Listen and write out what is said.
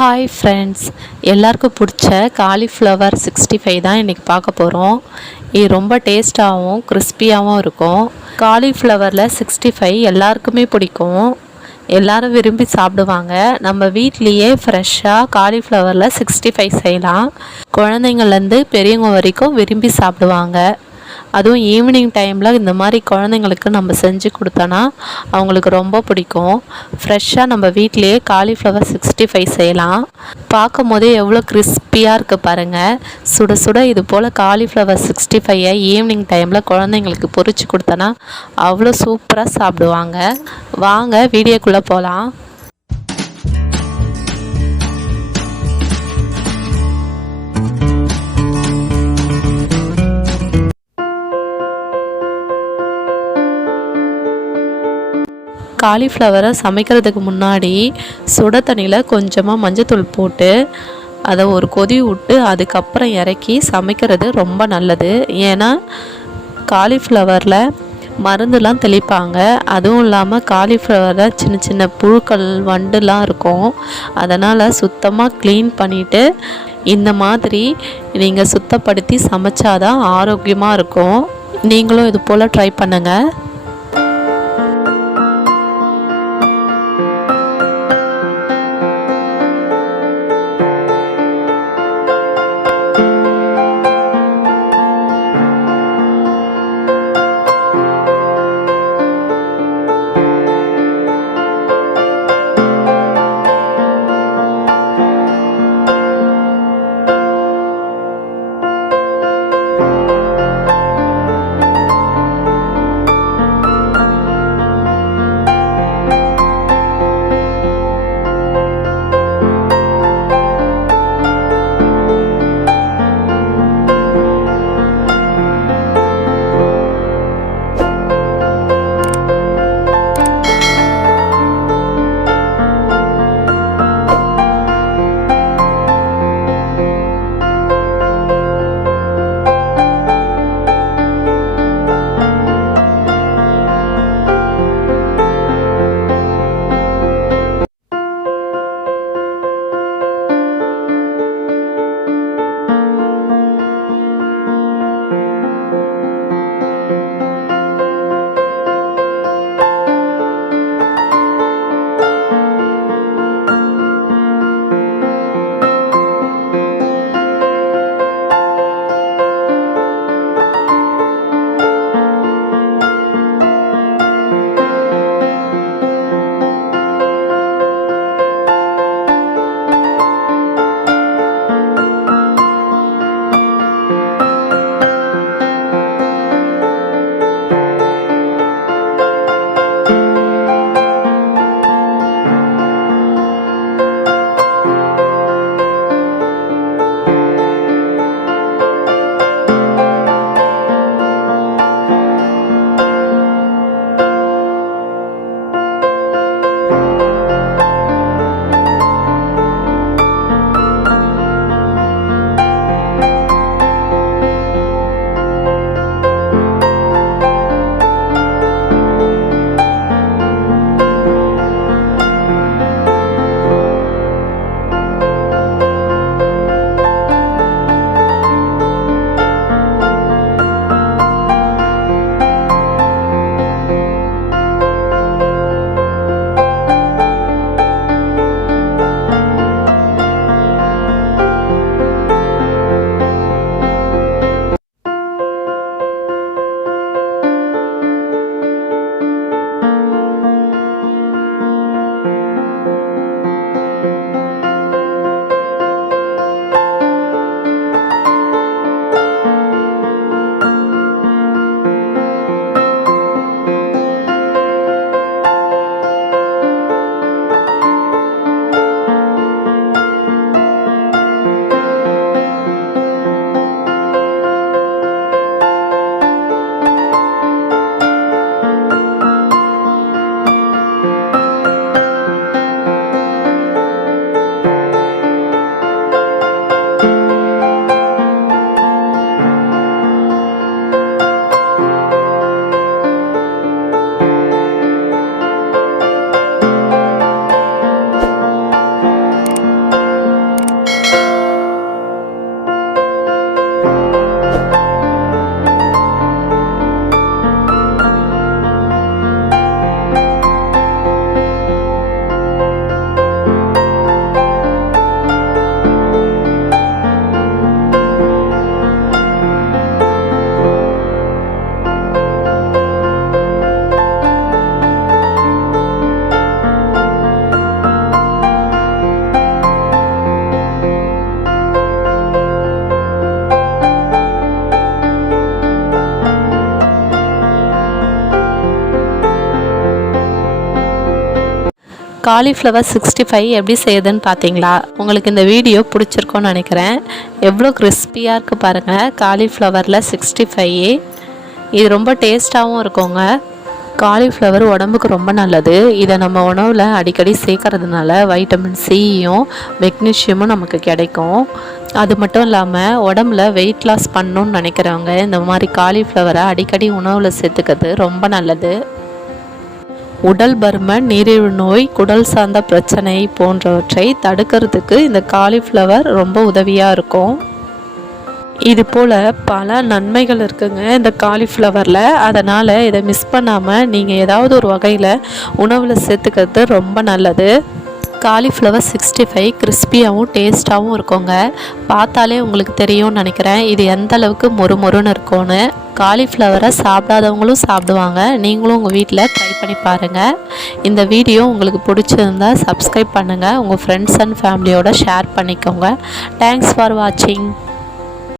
Hi friends, எல்லாருக்கும் பிடிச்ச cauliflower 65 தான் இன்றைக்கி பார்க்க போகிறோம். இது ரொம்ப டேஸ்ட்டாகவும் கிறிஸ்பியாகவும் இருக்கும். காலிஃப்ளவரில் 65 எல்லாருக்குமே பிடிக்கும், எல்லோரும் விரும்பி சாப்பிடுவாங்க. நம்ம வீட்லேயே ஃப்ரெஷ்ஷாக காலிஃப்ளவரில் 65 செய்யலாம். குழந்தைங்கள்லேருந்து பெரியவங்க வரைக்கும் விரும்பி சாப்பிடுவாங்க. அதுவும் ஈவினிங் டைமில் இந்த மாதிரி குழந்தைங்களுக்கு நம்ம செஞ்சு கொடுத்தோன்னா அவங்களுக்கு ரொம்ப பிடிக்கும். ஃப்ரெஷ்ஷாக நம்ம வீட்டிலையே காலிஃப்ளவர் 65 செய்யலாம். பார்க்கும் போதே எவ்வளோ கிறிஸ்பியாக இருக்குது பாருங்கள். சுட சுட இது போல் காலிஃப்ளவர் 65ஐ ஈவினிங் டைமில் குழந்தைங்களுக்கு பொரிச்சு கொடுத்தோன்னா அவ்வளோ சூப்பராக சாப்பிடுவாங்க. வாங்க வீடியோக்குள்ளே போகலாம். காலிஃப்ளவரை சமைக்கிறதுக்கு முன்னாடி சுட தண்ணியில் கொஞ்சமாக மஞ்சத்தூள் போட்டு அதை ஒரு கொதி விட்டு அதுக்கப்புறம் இறக்கி சமைக்கிறது ரொம்ப நல்லது. ஏன்னா காலிஃப்ளவரில் மருந்துலாம் தெளிப்பாங்க. அதுவும் இல்லாமல் காலிஃப்ளவரில் சின்ன சின்ன புழுக்கள் வண்டுலாம் இருக்கும். அதனால் சுத்தமாக க்ளீன் பண்ணிவிட்டு இந்த மாதிரி நீங்கள் சுத்தப்படுத்தி சமைச்சாதான் ஆரோக்கியமாக இருக்கும். நீங்களும் இது போல் ட்ரை பண்ணுங்கள். காலிஃப்ளவர் 65 எப்படி செய்யுதுன்னு பார்த்தீங்களா? உங்களுக்கு இந்த வீடியோ பிடிச்சிருக்கோன்னு நினைக்கிறேன். எவ்வளோ கிறிஸ்பியாக இருக்குது பாருங்கள். காலிஃப்ளவரில் 65 இது ரொம்ப டேஸ்ட்டாகவும் இருக்குங்க. காலிஃப்ளவர் உடம்புக்கு ரொம்ப நல்லது. இதை நம்ம உணவில் அடிக்கடி சேர்க்கறதுனால வைட்டமின் சியும் மெக்னீஷியமும் நமக்கு கிடைக்கும். அது மட்டும் இல்லாமல் உடம்புல வெயிட் லாஸ் பண்ணணுன்னு நினைக்கிறவங்க இந்த மாதிரி காலிஃப்ளவரை அடிக்கடி உணவில் சேர்த்துக்கிறது ரொம்ப நல்லது. உடல் பருமன், நீரிழிவு நோய், குடல் சார்ந்த பிரச்சனை போன்றவற்றை தடுக்கிறதுக்கு இந்த காலிஃப்ளவர் ரொம்ப உதவியாக இருக்கும். இது போல் பல நன்மைகள் இருக்குங்க இந்த காலிஃப்ளவரில். அதனால் இதை மிஸ் பண்ணாமல் நீங்கள் ஏதாவது ஒரு வகையில் உணவில் சேர்த்துக்கிறது ரொம்ப நல்லது. காலிஃப்ளவர் 65 கிறிஸ்பியாகவும் டேஸ்ட்டாகவும் இருக்குங்க. பார்த்தாலே உங்களுக்கு தெரியும்னு நினைக்கிறேன் இது எந்த அளவுக்கு மொறுமொறுன்னு இருக்கும்னு. காலிஃப்ளவரை சாப்பிடாதவங்களும் சாப்பிடுவாங்க. நீங்களும் உங்கள் வீட்டில் ட்ரை பண்ணி பாருங்கள். இந்த வீடியோ உங்களுக்கு பிடிச்சிருந்தால் சப்ஸ்கிரைப் பண்ணுங்கள். உங்கள் ஃப்ரெண்ட்ஸ் அண்ட் ஃபேமிலியோட ஷேர் பண்ணிக்கோங்க. தேங்க்ஸ் ஃபார் வாட்சிங்.